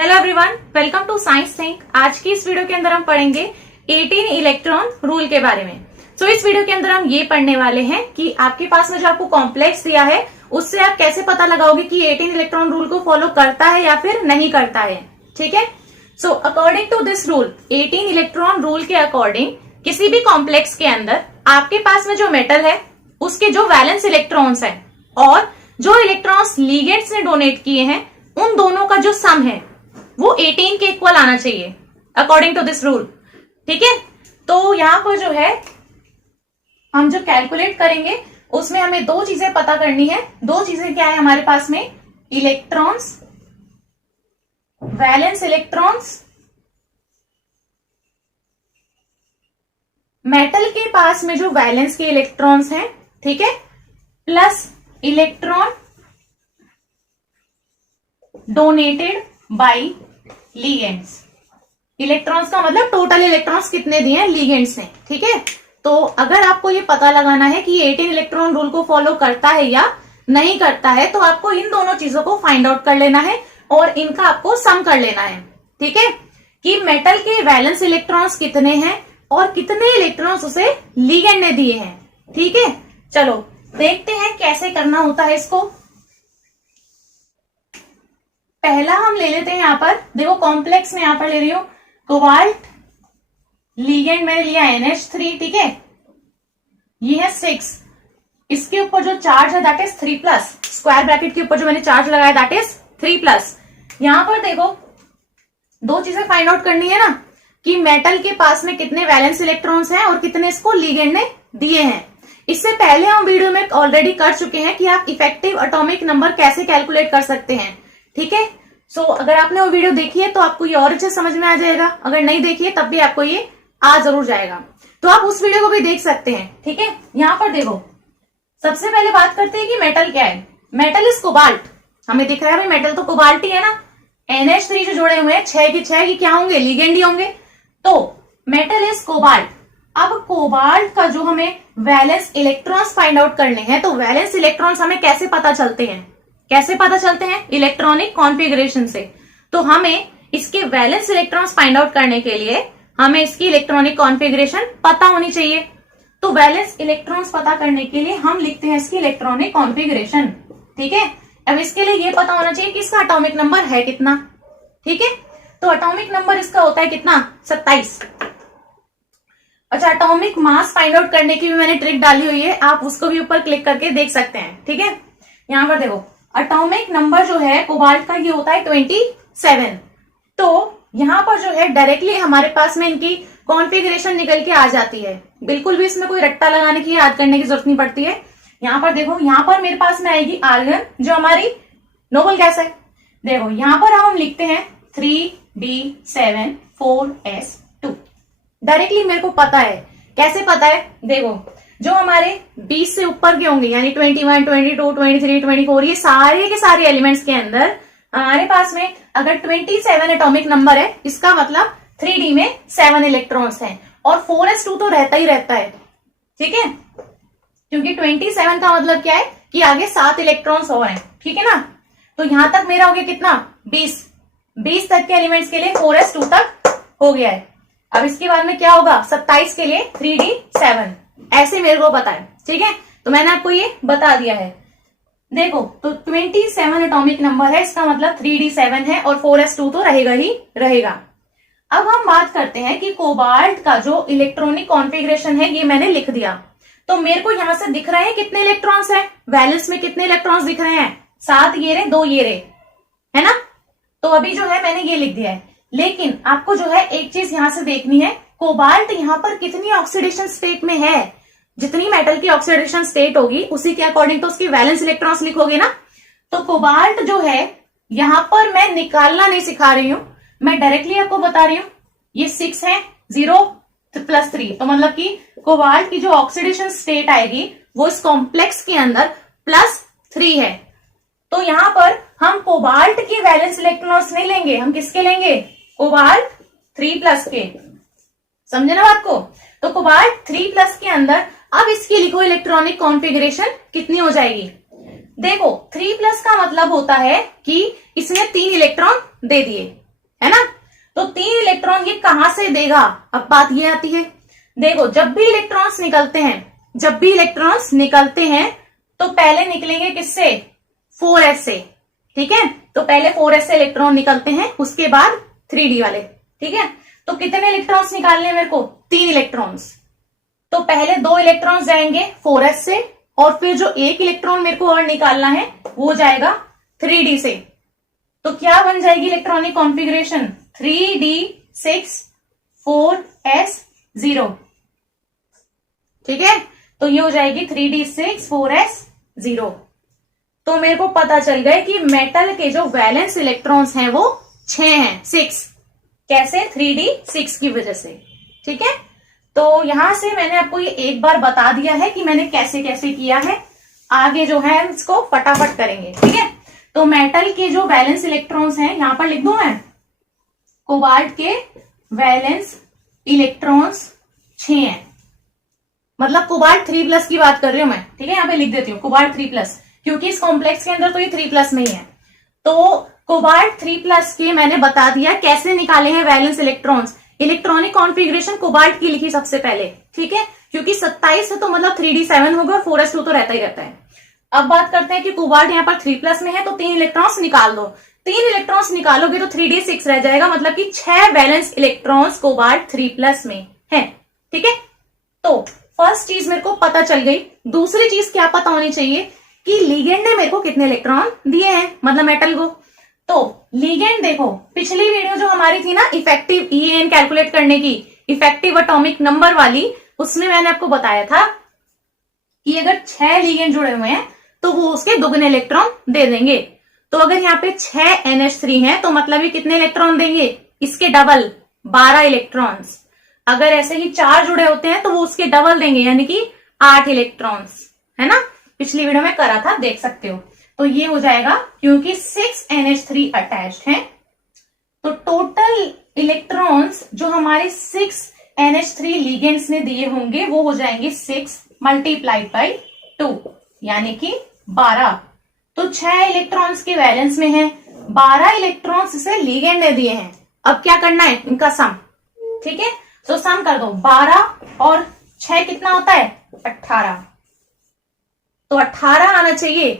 Hello everyone, welcome to Science Think. आज की इस वीडियो के अंदर हम पढ़ेंगे 18 इलेक्ट्रॉन रूल के बारे में। इस वीडियो के अंदर हम ये पढ़ने वाले हैं कि आपके पास में जो आपको कॉम्प्लेक्स दिया है उससे आप कैसे पता लगाओगे कि 18 इलेक्ट्रॉन रूल को फॉलो करता है या फिर नहीं करता है। ठीक है, so according to this rule, 18 electron rule के अकॉर्डिंग किसी भी कॉम्प्लेक्स के अंदर आपके पास में जो मेटल है उसके जो वैलेंस इलेक्ट्रॉन्स है और जो इलेक्ट्रॉन्स लिगेंड्स ने डोनेट किए हैं उन दोनों का जो सम है वो 18 के इक्वल आना चाहिए अकॉर्डिंग टू दिस रूल। ठीक है, तो यहां पर जो है हम जो कैलकुलेट करेंगे उसमें हमें दो चीजें पता करनी है। दो चीजें क्या है हमारे पास में, इलेक्ट्रॉन्स, वैलेंस इलेक्ट्रॉन्स। मेटल के पास में जो वैलेंस के इलेक्ट्रॉन्स हैं, ठीक है, plus electron donated bye ligands. Electrons का मतलब टोटल इलेक्ट्रॉन्स कितने दिए हैं लिगेंड्स ने। ठीक है, तो अगर आपको ये पता लगाना है कि 18 इलेक्ट्रॉन रूल को फॉलो करता है या नहीं करता है तो आपको इन दोनों चीजों को फाइंड आउट कर लेना है और इनका आपको सम कर लेना है। ठीक है, कि मेटल के वैलेंस इलेक्ट्रॉन्स कितने हैं और कितने इलेक्ट्रॉन्स उसे लिगेंड ने दिए हैं। ठीक है, चलो देखते हैं कैसे करना होता है इसको। पहला हम ले लेते हैं यहां पर, देखो कॉम्प्लेक्स में यहां पर ले रही हूं कोबाल्ट, लिगेंड मैंने लिया NH3। ठीक है, ये है 6, इसके ऊपर जो चार्ज है दैट इज 3+, स्क्वायर ब्रैकेट के ऊपर जो मैंने चार्ज लगाया दैट इज 3+। यहां पर देखो दो चीजें फाइंड आउट करनी है ना, कि मेटल के पास में कितने वैलेंस इलेक्ट्रॉन्स हैं और कितने इसको लिगेंड ने दिए हैं। इससे पहले हम वीडियो में ऑलरेडी कर चुके हैं कि आप इफेक्टिव एटॉमिक नंबर कैसे कैलकुलेट कर सकते हैं। ठीक है, सो अगर आपने वो वीडियो देखी है तो आपको ये और अच्छे समझ में आ जाएगा, अगर नहीं देखी है तब भी आपको ये आ जरूर जाएगा, तो आप उस वीडियो को भी देख सकते हैं। ठीक है, यहां पर देखो सबसे पहले बात करते हैं कि मेटल क्या है। मेटल इज कोबाल्ट, हमें दिख रहा है भाई मेटल तो कोबाल्ट ही है ना। NH3 जो जोड़े हुए हैं 6 की क्या होंगे, लिगेंड ही होंगे। तो मेटल इज कोबाल्ट। अब कोबाल्ट का जो हमें वैलेंस इलेक्ट्रॉन्स फाइंड आउट करने हैं तो वैलेंस इलेक्ट्रॉन्स हमें कैसे पता चलते हैं, कैसे पता चलते हैं, इलेक्ट्रॉनिक कॉन्फ़िगरेशन से। तो हमें इसके वैलेंस इलेक्ट्रॉन्स फाइंड आउट करने के लिए हमें इसकी इलेक्ट्रॉनिक कॉन्फ़िगरेशन पता होनी चाहिए। तो वैलेंस इलेक्ट्रॉन्स पता करने के लिए हम लिखते हैं इसकी इलेक्ट्रॉनिक कॉन्फ़िगरेशन। ठीक है, अब इसके लिए ये पता होना चाहिए कि इसका एटॉमिक नंबर है कितना। ठीक है, तो एटॉमिक नंबर इसका होता है कितना, 27। अच्छा, एटॉमिक मास फाइंड आउट करने की भी मैंने ट्रिक डाली हुई है, आप उसको भी ऊपर क्लिक करके देख सकते हैं। ठीक है, यहां पर देखो एटॉमिक नंबर जो है कोबाल्ट का ये होता है 27। तो यहां पर जो है डायरेक्टली हमारे पास में इनकी कॉन्फ़िगरेशन निकल के आ जाती है, बिल्कुल भी इसमें कोई रट्टा लगाने की, याद करने की जरूरत नहीं पड़ती है। यहां पर देखो, यहां पर मेरे पास में आएगी आर्गन जो हमारी नोबल गैस है। देखो यहां पर हम लिखते हैं 3D7 4S2। डायरेक्टली मेरे को पता है, कैसे पता है, देखो जो हमारे 20 से ऊपर के होंगे यानी 21, 22, 23, 24, ये सारे के सारे एलिमेंट्स के अंदर हमारे पास में अगर 27 एटॉमिक नंबर है, इसका मतलब 3D में 7 इलेक्ट्रॉन्स हैं और 4s2 तो रहता ही रहता है। ठीक है, क्योंकि 27 का मतलब क्या है कि आगे 7 इलेक्ट्रॉन्स और हैं। ठीक है ना, तो यहां तक मेरा हो गया कितना, 20 तक के एलिमेंट्स के लिए 4s2 तक हो गया है। अब इसके बाद में क्या होगा, 27 के लिए 3D7, ऐसे मेरे को पता है। ठीक है, तो मैंने आपको ये बता दिया है। देखो तो 27 एटॉमिक नंबर है, इसका मतलब 3D7 है और 4s2 तो रहेगा ही रहेगा। अब हम बात करते हैं कि कोबाल्ट का जो इलेक्ट्रॉनिक कॉन्फ़िगरेशन है ये मैंने लिख दिया, तो मेरे को यहां से दिख रहे हैं कितने इलेक्ट्रॉन्स हैं, वैलेंस में कितने इलेक्ट्रॉन्स दिख रहे हैं, 7 ये रहे, 2 ये रहे, है ना। तो अभी जो है मैंने ये लिख दिया है, लेकिन आपको जो है एक चीज यहां से देखनी है, कोबाल्ट यहां पर कितनी ऑक्सीडेशन स्टेट में है। जितनी मेटल की ऑक्सीडेशन स्टेट होगी उसी के अकॉर्डिंग तो उसकी वैलेंस इलेक्ट्रॉन्स लिखोगे ना। तो कोबाल्ट जो है यहां पर मैं निकालना नहीं सिखा रही हूं, मैं डायरेक्टली आपको बता रही हूं, ये 6 है, 0+3, तो मतलब कि कोबाल्ट की जो ऑक्सीडेशन स्टेट आएगी वो इस कॉम्प्लेक्स के अंदर +3 है। तो यहां पर हम कोबाल्ट की वैलेंस इलेक्ट्रॉन्स नहीं लेंगे, हम किसके लेंगे, कोबाल्ट 3+ के। समझे ना बात को। तो कोबाल्ट 3+ के अंदर अब इसकी लिखो इलेक्ट्रॉनिक कॉन्फ़िगरेशन कितनी हो जाएगी। देखो 3+ का मतलब होता है कि इसने 3 इलेक्ट्रॉन दे दिए, है ना। तो 3 इलेक्ट्रॉन ये कहां से देगा, अब बात ये आती है। देखो जब भी इलेक्ट्रॉन्स निकलते हैं तो पहले निकलेंगे किससे, 4s से, ठीक है। तो पहले 4s से इलेक्ट्रॉन निकलते हैं, उसके बाद 3d वाले, ठीक है। तो कितने इलेक्ट्रॉन्स निकालने हैं मेरे को, 3 इलेक्ट्रॉन्स। तो पहले 2 इलेक्ट्रॉन्स जाएंगे 4s से, और फिर जो 1 इलेक्ट्रॉन मेरे को और निकालना है वो जाएगा 3d से। तो क्या बन जाएगी इलेक्ट्रॉनिक कॉन्फ़िगरेशन, 3d6 4s0, ठीक है। तो ये हो जाएगी 3d6 4s0। तो मेरे को पता चल गया कि मेटल के जो वैलेंस इलेक्ट्रॉन्स हैं वो 6 हैं, 6। कैसे, 3d6 की वजह से, ठीक है। तो यहां से मैंने आपको ये एक बार बता दिया है कि मैंने कैसे कैसे किया है। आगे जो है इसको फटाफट करेंगे, ठीक है। तो मेटल के जो वैलेंस इलेक्ट्रॉन्स हैं, यहां पर लिख दूं मैं, कोबाल्ट के वैलेंस इलेक्ट्रॉन्स 6 हैं, मतलब कोबाल्ट 3+ की बात कर रही हूं मैं, ठीक है। यहां पे लिख देती हूँ कोबाल्ट 3+, क्योंकि इस कॉम्प्लेक्स के अंदर तो ये 3+ में ही है। तो कोबाल्ट 3+ के मैंने बता दिया कैसे निकाले हैं valence electrons. Electronic configuration cobalt की लिखी सबसे पहले, ठीक है, क्योंकि 27 है तो मतलब 3d7 होगा और 4s2 तो रहता ही रहता है। अब बात करते हैं कि कोबाल्ट यहाँ पर 3+ में है, तो 3 इलेक्ट्रॉन्स निकाल दो। 3 इलेक्ट्रॉन्स निकालोगे तो 3d6 रह जाएगा, मतलब कि 6 वैलेंस इलेक्ट्रॉन्स कोबाल्ट 3+ में है, ठीक है। तो फर्स्ट चीज मेरे को पता चल गई। दूसरी चीज क्या पता होनी चाहिए कि लिगेंड ने मेरे को कितने इलेक्ट्रॉन दिए हैं, मतलब मेटल को। तो लिगेंड देखो, पिछली वीडियो जो हमारी थी ना इफेक्टिव EAN कैलकुलेट करने की, इफेक्टिव एटॉमिक नंबर वाली, उसमें मैंने आपको बताया था कि अगर 6 लिगेंड जुड़े हुए हैं तो वो उसके दुगने इलेक्ट्रॉन दे देंगे। तो अगर यहाँ पे 6 NH3 हैं तो मतलब ये कितने इलेक्ट्रॉन देंगे, इसके डबल, 12 इलेक्ट्रॉन्स। अगर ऐसे ही 4 जुड़े होते हैं तो वो उसके डबल देंगे, यानी कि 8 इलेक्ट्रॉन्स, है ना। पिछली वीडियो में करा था, देख सकते हो। तो ये हो जाएगा, क्योंकि 6 NH3 अटैच्ड है, तो टोटल इलेक्ट्रॉन्स जो हमारे 6 NH3 लिगेंड्स ने दिए होंगे वो हो जाएंगे 6 × 2, यानी कि 12। तो 6 इलेक्ट्रॉन्स के वैलेंस में है, 12 इलेक्ट्रॉन्स इसे लिगेंड ने दिए हैं। अब क्या करना है, इनका सम, ठीक है। तो सम कर दो, 12 और 6 कितना होता है, 18। तो 18 आना चाहिए।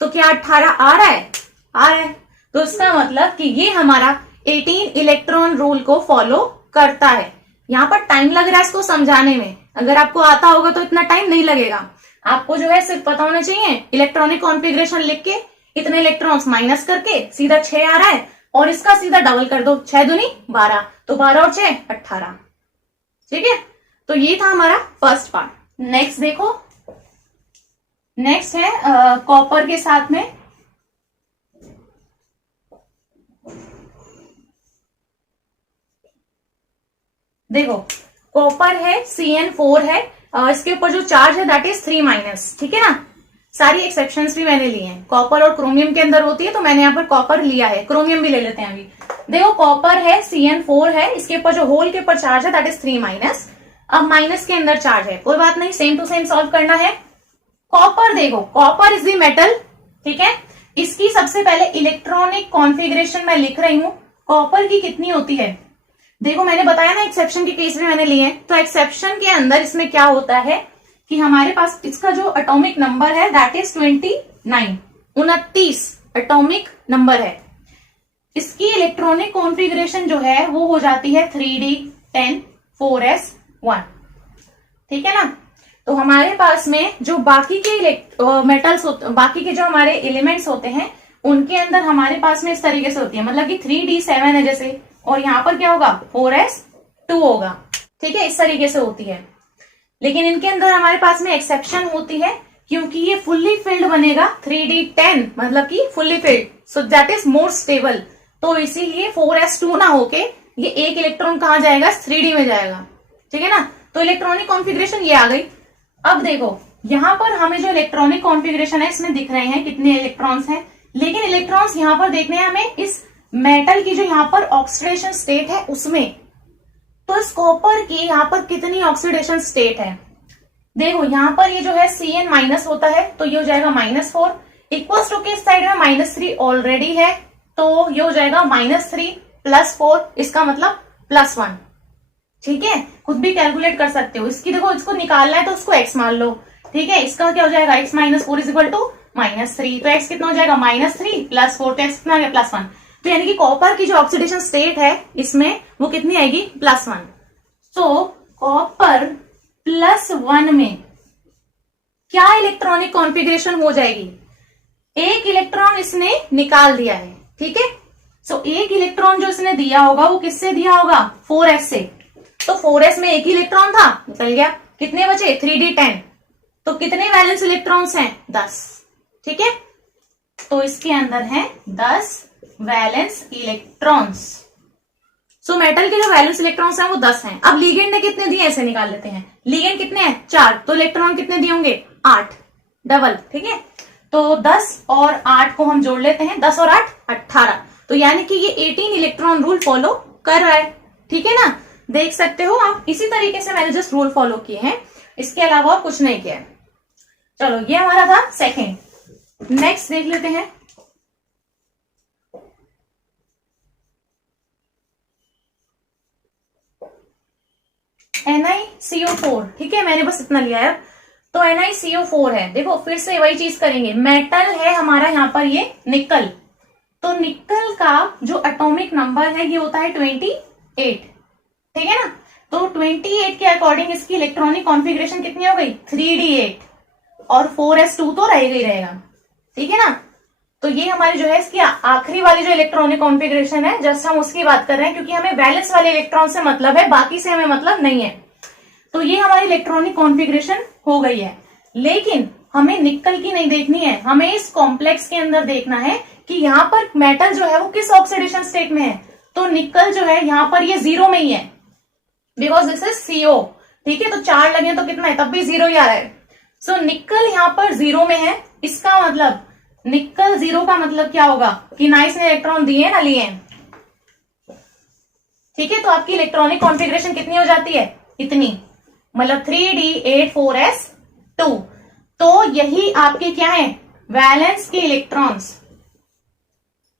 तो क्या 18 आ रहा है, आ रहा है। तो इसका मतलब कि ये हमारा 18 इलेक्ट्रॉन रूल को फॉलो करता है। यहां पर टाइम लग रहा है इसको समझाने में, अगर आपको आता होगा तो इतना टाइम नहीं लगेगा। आपको जो है सिर्फ पता होना चाहिए, इलेक्ट्रॉनिक कॉन्फ़िगरेशन लिख के इतने इलेक्ट्रॉन्स माइनस करके सीधा 6 आ रहा है, और इसका सीधा डबल कर दो, 6 दूनी 12, तो 12 और 6 18, ठीक है। तो ये था हमारा फर्स्ट पार्ट। नेक्स्ट देखो, नेक्स्ट है कॉपर के साथ में देखो, कॉपर है CN4 है, इसके ऊपर जो चार्ज है दैट इज 3-, ठीक है ना। सारी एक्सेप्शंस भी मैंने लिए हैं, कॉपर और क्रोमियम के अंदर होती है, तो मैंने यहाँ पर कॉपर लिया है, क्रोमियम भी ले लेते हैं अभी। देखो कॉपर है CN4 है, इसके ऊपर जो होल के ऊपर चार्ज है दैट इज 3-। अब माइनस के अंदर चार्ज है, कोई बात नहीं, सेम टू सेम सॉल्व करना है। कॉपर देखो, कॉपर इज द मेटल, ठीक है। इसकी सबसे पहले इलेक्ट्रॉनिक कॉन्फ़िगरेशन मैं लिख रही हूं, कॉपर की कितनी होती है। देखो मैंने बताया ना एक्सेप्शन के केस भी मैंने लिए हैं, तो एक्सेप्शन के अंदर इसमें क्या होता है कि हमारे पास इसका जो एटॉमिक नंबर है दैट इज 29 एटॉमिक नंबर है। इसकी इलेक्ट्रॉनिक कॉन्फ़िगरेशन जो है वो हो जाती है 3d10 4s1, ठीक है ना। तो हमारे पास में जो बाकी के मेटल्स बाकी के जो हमारे एलिमेंट्स होते हैं उनके अंदर हमारे पास में इस तरीके से होती है, मतलब कि 3d7 है जैसे, और यहाँ पर क्या होगा 4s2 होगा, ठीक है, इस तरीके से होती है। लेकिन इनके अंदर हमारे पास में एक्सेप्शन होती है, क्योंकि ये फुल्ली फिल्ड बनेगा 3d10, मतलब कि fully filled, so that is more stable. तो इसीलिए 4s2 ना होके ये एक इलेक्ट्रॉन कहाँ जाएगा, 3d में जाएगा, ठीक है ना। तो इलेक्ट्रॉनिक कॉन्फ़िगरेशन ये आ गई। अब देखो यहाँ पर हमें जो इलेक्ट्रॉनिक कॉन्फ़िगरेशन है इसमें दिख रहे हैं कितने इलेक्ट्रॉन्स हैं, लेकिन इलेक्ट्रॉन्स यहाँ पर देखने हैं हमें इस मेटल की जो यहाँ पर ऑक्सीडेशन स्टेट है उसमें। तो इस कॉपर की यहाँ पर कितनी ऑक्सीडेशन स्टेट है, देखो यहाँ पर ये जो है Cn- होता है, तो ये हो जाएगा -4 इक्वल्स टू के इस साइड में -3 ऑलरेडी है, तो ये हो जाएगा -3 +4, इसका मतलब +1। ठीक है, खुद भी कैलकुलेट कर सकते हो। इसकी देखो, इसको निकालना है तो उसको x मान लो। ठीक है, इसका क्या हो जाएगा, x - 4 = -3। तो x कितना हो जाएगा, -3 + 4, तो x कितना आ गया, +1। तो यानी कि कॉपर की जो ऑक्सीडेशन स्टेट है इसमें वो कितनी आएगी, +1। तो कॉपर +1 में क्या इलेक्ट्रॉनिक कॉन्फ़िगरेशन हो जाएगी, एक इलेक्ट्रॉन इसने निकाल दिया है। ठीक है, सो एक इलेक्ट्रॉन जो इसने दिया होगा वो किससे दिया होगा, 4s से। तो 4s में एक ही इलेक्ट्रॉन था, निकल गया। कितने बचे, 3d10। तो कितने वैलेंस इलेक्ट्रॉन्स हैं, 10। ठीक है, तो इसके अंदर है 10 वैलेंस इलेक्ट्रॉन्स। सो मेटल के जो वैलेंस इलेक्ट्रॉन्स हैं वो 10 हैं। अब लिगेंड ने कितने दिए, ऐसे निकाल लेते हैं। लिगेंड कितने हैं, 4, तो इलेक्ट्रॉन कितने दिए होंगे, 8, डबल। ठीक है, तो 10 और 8 को हम जोड़ लेते हैं, 10 और 8 18। तो यानी कि ये 18 इलेक्ट्रॉन रूल फॉलो कर रहा है। ठीक है ना, देख सकते हो आप, इसी तरीके से मैंने जस्ट रूल फॉलो किए हैं, इसके अलावा और कुछ नहीं किया है। चलो, ये हमारा था सेकेंड। नेक्स्ट देख लेते हैं। NiCO4। ठीक है, मैंने बस इतना लिया है। तो NiCO4 है। देखो फिर से वही चीज करेंगे, मेटल है हमारा यहाँ पर ये निकल। तो निकल का जो एटॉमिक नंबर है ये होता है 28। ठीक है ना, तो 28 के अकॉर्डिंग इसकी इलेक्ट्रॉनिक कॉन्फ़िगरेशन कितनी हो गई, 3d8, और 4s2 तो रहेगा ही रहेगा। ठीक है ना, तो ये हमारी जो है इसकी आखिरी वाली जो इलेक्ट्रॉनिक कॉन्फ़िगरेशन है, जस्ट हम उसकी बात कर रहे हैं, क्योंकि हमें वैलेंस वाले इलेक्ट्रॉन से मतलब है, बाकी से हमें मतलब नहीं है। तो ये हमारी इलेक्ट्रॉनिक कॉन्फ़िगरेशन हो गई है। लेकिन हमें निकल की नहीं देखनी है, हमें इस कॉम्प्लेक्स के अंदर देखना है कि यहाँ पर मेटल जो है वो किस ऑक्सीडेशन स्टेट में है। तो निकल जो है यहाँ पर ये 0 में ही है, बिकॉज दिस इज CO। ठीक है, तो 4 लगे तो कितना है, तब भी 0 ही आ रहा है। सो निकल यहाँ पर 0 में है, इसका मतलब निकल 0 का मतलब क्या होगा कि ना इसने इलेक्ट्रॉन दिए ना लिए हैं। ठीक है, तो आपकी इलेक्ट्रॉनिक कॉन्फ़िगरेशन कितनी हो जाती है, इतनी, मतलब 3d8 4s2। तो यही आपके क्या है, वैलेंस के इलेक्ट्रॉन्स।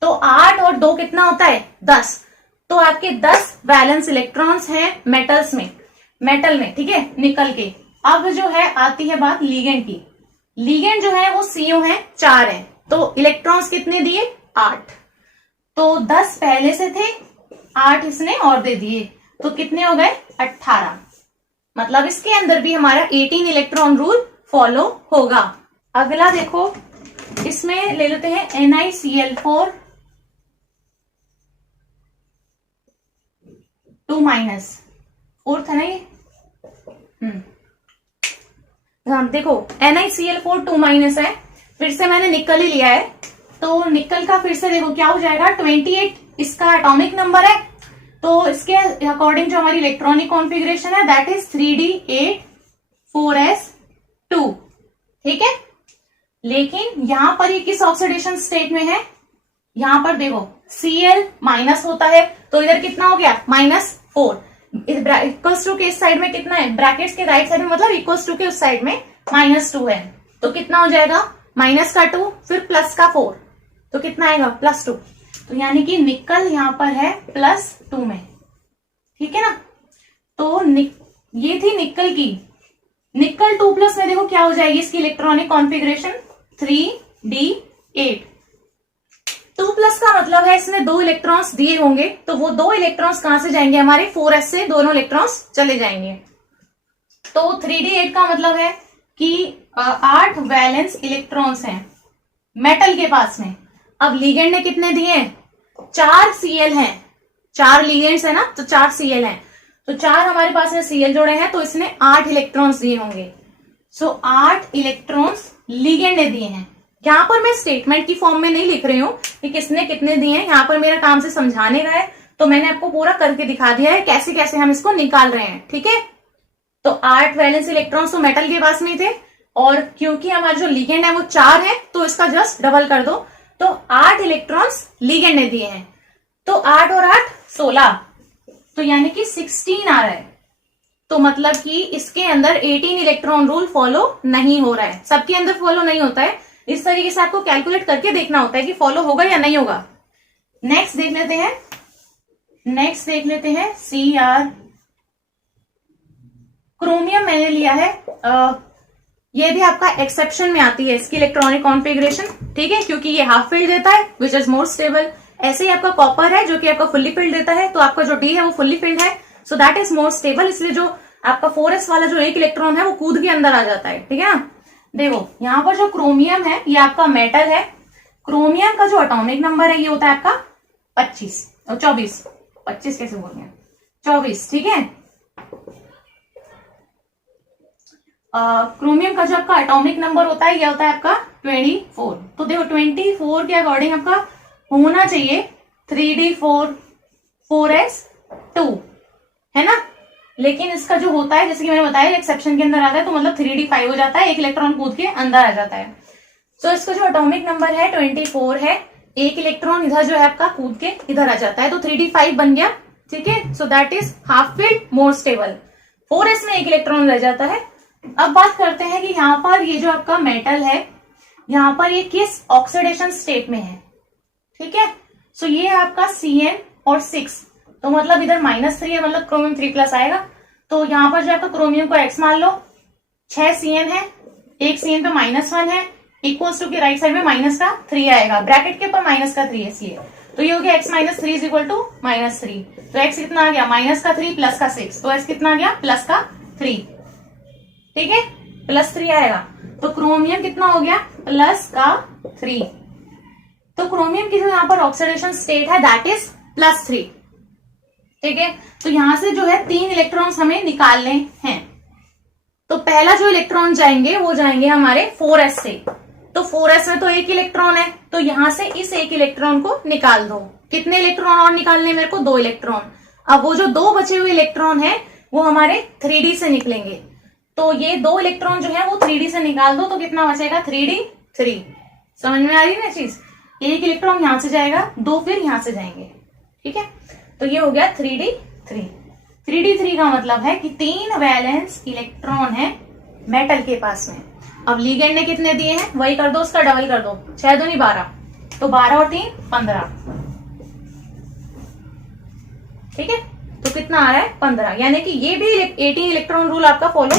तो 8 और 2 कितना होता है, 10। तो आपके 10 वैलेंस इलेक्ट्रॉन्स हैं मेटल्स में, मेटल में। ठीक है, निकल के। अब जो है आती है बात लिगेंड की। लिगेंड जो है वो CO है, 4 है। तो इलेक्ट्रॉन्स कितने दिए, 8। तो 10 पहले से थे, 8 इसने और दे दिए, तो कितने हो गए, 18। मतलब इसके अंदर भी हमारा 18 इलेक्ट्रॉन रूल फॉलो होगा। अगला देखो, इसमें ले लेते हैं NiCl4 2- फोर्थ है ना ये। देखो NiCl4 2- है, फिर से मैंने निकल ही लिया है। तो निकल का फिर से देखो क्या हो जाएगा, 28 इसका एटॉमिक नंबर है। तो इसके अकॉर्डिंग जो हमारी इलेक्ट्रॉनिक कॉन्फ़िगरेशन है दैट इज 3d8 4s2। ठीक है, लेकिन यहां पर ये किस ऑक्सीडेशन स्टेट में है, यहां पर देखो Cl- होता है, तो इधर कितना हो गया, -4। इक्वल्स टू के इस साइड में कितना है, ब्रैकेट्स के राइट साइड में, मतलब इक्वल्स टू के उस साइड में -2 है। तो कितना हो जाएगा, -2 फिर +4, तो कितना आएगा, +2। तो यानी कि निकल यहां पर है +2 में। ठीक है ना, तो ये थी निकल की। निकल 2+ में देखो क्या हो जाएगी इसकी इलेक्ट्रॉनिक कॉन्फ़िगरेशन, 3d8। 2+ का मतलब है इसने 2 इलेक्ट्रॉन्स दिए होंगे, तो वो 2 इलेक्ट्रॉन्स कहां से जाएंगे, हमारे 4s से दोनों इलेक्ट्रॉन्स चले जाएंगे। तो 3d8 का मतलब है कि 8 वैलेंस इलेक्ट्रॉन्स हैं मेटल के पास में। अब लिगेंड ने कितने दिए हैं, 4 Cl हैं, 4 लिगेंड्स है ना, तो 4 Cl हैं। तो 4 हमारे पास में Cl जोड़े हैं, तो इसने 8 इलेक्ट्रॉन्स दिए होंगे। सो 8 इलेक्ट्रॉन्स लिगेंड ने दिए हैं। यहाँ पर मैं स्टेटमेंट की फॉर्म में नहीं लिख रही हूँ कि किसने कितने दिए हैं, यहाँ पर मेरा काम से समझाने का है, तो मैंने आपको पूरा करके दिखा दिया है कैसे कैसे हम इसको निकाल रहे हैं। ठीक है, तो 8 वैलेंस इलेक्ट्रॉन्स तो मेटल के पास में थे, और क्योंकि हमारा जो लिगेंड है वो 4 है, तो इसका जस्ट डबल कर दो, तो 8 इलेक्ट्रॉन्स लिगेंड ने दिए हैं। तो 8 और 8 16, तो यानी कि 16 आ रहा है। तो मतलब कि इसके अंदर 18 इलेक्ट्रॉन रूल फॉलो नहीं हो रहा है, सबके अंदर फॉलो नहीं होता है। इस तरीके से आपको कैलकुलेट करके देखना होता है कि फॉलो होगा या नहीं होगा। नेक्स्ट देख लेते हैं, नेक्स्ट देख लेते हैं Cr। क्रोमियम मैंने लिया है, ये भी आपका एक्सेप्शन में आती है इसकी इलेक्ट्रॉनिक कॉन्फ़िगरेशन, ठीक है, क्योंकि ये हाफ फील्ड देता है विच इज मोर स्टेबल। ऐसे ही आपका कॉपर है जो कि आपका फुल्ली फील्ड देता है, तो आपका जो डी है वो फुल्ली फील्ड है, so that is more stable, इसलिए जो आपका 4s वाला जो एक इलेक्ट्रॉन है वो कूद के अंदर आ जाता है, ठीक है ना। देखो यहाँ पर जो क्रोमियम है ये आपका मेटल है, क्रोमियम का जो एटॉमिक नंबर है ये होता है आपका 25 और 24, 25 कैसे बोल गए, 24, ठीक है। क्रोमियम का जो आपका एटॉमिक नंबर होता है ये होता है आपका 24। तो देखो 24 के अकॉर्डिंग आपका होना चाहिए 3d4 4s2, है ना। लेकिन इसका जो होता है जैसे कि मैंने बताया एक्सेप्शन के अंदर आता है, तो मतलब 3d5 हो जाता है, एक इलेक्ट्रॉन कूद के अंदर आ जाता है। तो इसका जो एटॉमिक नंबर है 24 है, एक इलेक्ट्रॉन इधर जो है आपका कूद के इधर आ जाता है, तो 3d5 बन गया, ठीक है। So that is half field more stable. 4s में एक इलेक्ट्रॉन रह जाता है। अब बात करते हैं कि यहाँ पर ये जो आपका मेटल है यहाँ पर ये किस ऑक्सीडेशन स्टेट में है, ठीक है। सो ये है आपका Cn और 6, तो मतलब इधर -3 है, मतलब क्रोमियम 3+ आएगा। तो यहाँ पर जो आपका क्रोमियम को x मान लो, 6 Cn है, एक Cn पे -1 है, इक्वल्स टू के राइट साइड में -3 आएगा, ब्रैकेट के ऊपर -3 है इसलिए, तो ये हो गया x - 3 इज इक्वल टू -3। तो x कितना आ गया, -3 + 6, तो x कितना आ गया +3, ठीक है, +3 आएगा। तो क्रोमियम कितना हो गया +3। तो क्रोमियम की जो यहाँ पर ऑक्सीडेशन स्टेट है दैट इज +3, ठीक है। तो यहां से जो है 3 इलेक्ट्रॉन्स हमें निकालने हैं। तो पहला जो इलेक्ट्रॉन जाएंगे वो जाएंगे हमारे 4s से, तो 4s में तो एक इलेक्ट्रॉन है, तो यहां से इस एक इलेक्ट्रॉन को निकाल दो। कितने इलेक्ट्रॉन और निकालने मेरे को, 2 इलेक्ट्रॉन। अब वो जो 2 बचे हुए इलेक्ट्रॉन है वो हमारे 3d से निकलेंगे, तो ये 2 इलेक्ट्रॉन जो है वो 3d से निकाल दो, तो कितना बचेगा 3d3। समझ में आ रही है ना चीज, एक इलेक्ट्रॉन यहां से जाएगा, 2 फिर यहां से जाएंगे, ठीक है। तो ये हो गया 3d3। 3d3 का मतलब है कि 3 वैलेंस इलेक्ट्रॉन है मेटल के पास में। अब लीगेंड ने कितने दिए हैं वही कर दो, उसका डबल कर दो, 6 दूनी 12, तो 12 और 3 15, ठीक है। तो कितना आ रहा है 15, यानी कि ये भी 18 इलेक्ट्रॉन रूल आपका फॉलो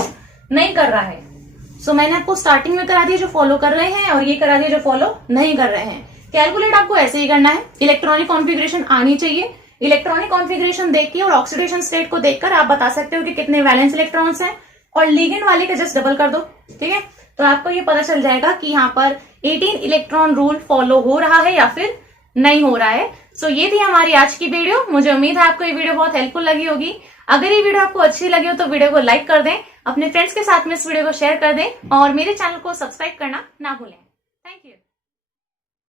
नहीं कर रहा है। सो मैंने आपको स्टार्टिंग में करा दिया जो फॉलो कर रहे हैं, और ये करा दिया जो फॉलो नहीं कर रहे हैं। कैलकुलेट आपको ऐसे ही करना है, इलेक्ट्रॉनिक कॉन्फ़िगरेशन आनी चाहिए। इलेक्ट्रॉनिक कॉन्फ़िगरेशन देख के और ऑक्सीडेशन स्टेट को देखकर आप बता सकते हो कि कितने वैलेंस इलेक्ट्रॉन्स हैं, और लिगेंड वाले का जस्ट डबल कर दो, ठीक है। तो आपको ये पता चल जाएगा कि यहाँ पर 18 इलेक्ट्रॉन रूल फॉलो हो रहा है या फिर नहीं हो रहा है। सो ये थी हमारी आज की वीडियो। मुझे उम्मीद है आपको ये वीडियो बहुत हेल्पफुल लगी होगी। अगर ये वीडियो आपको अच्छी लगी हो तो वीडियो को लाइक कर दें, अपने फ्रेंड्स के साथ में इस वीडियो को शेयर कर दें, और मेरे चैनल को सब्सक्राइब करना ना भूलें। Thank you.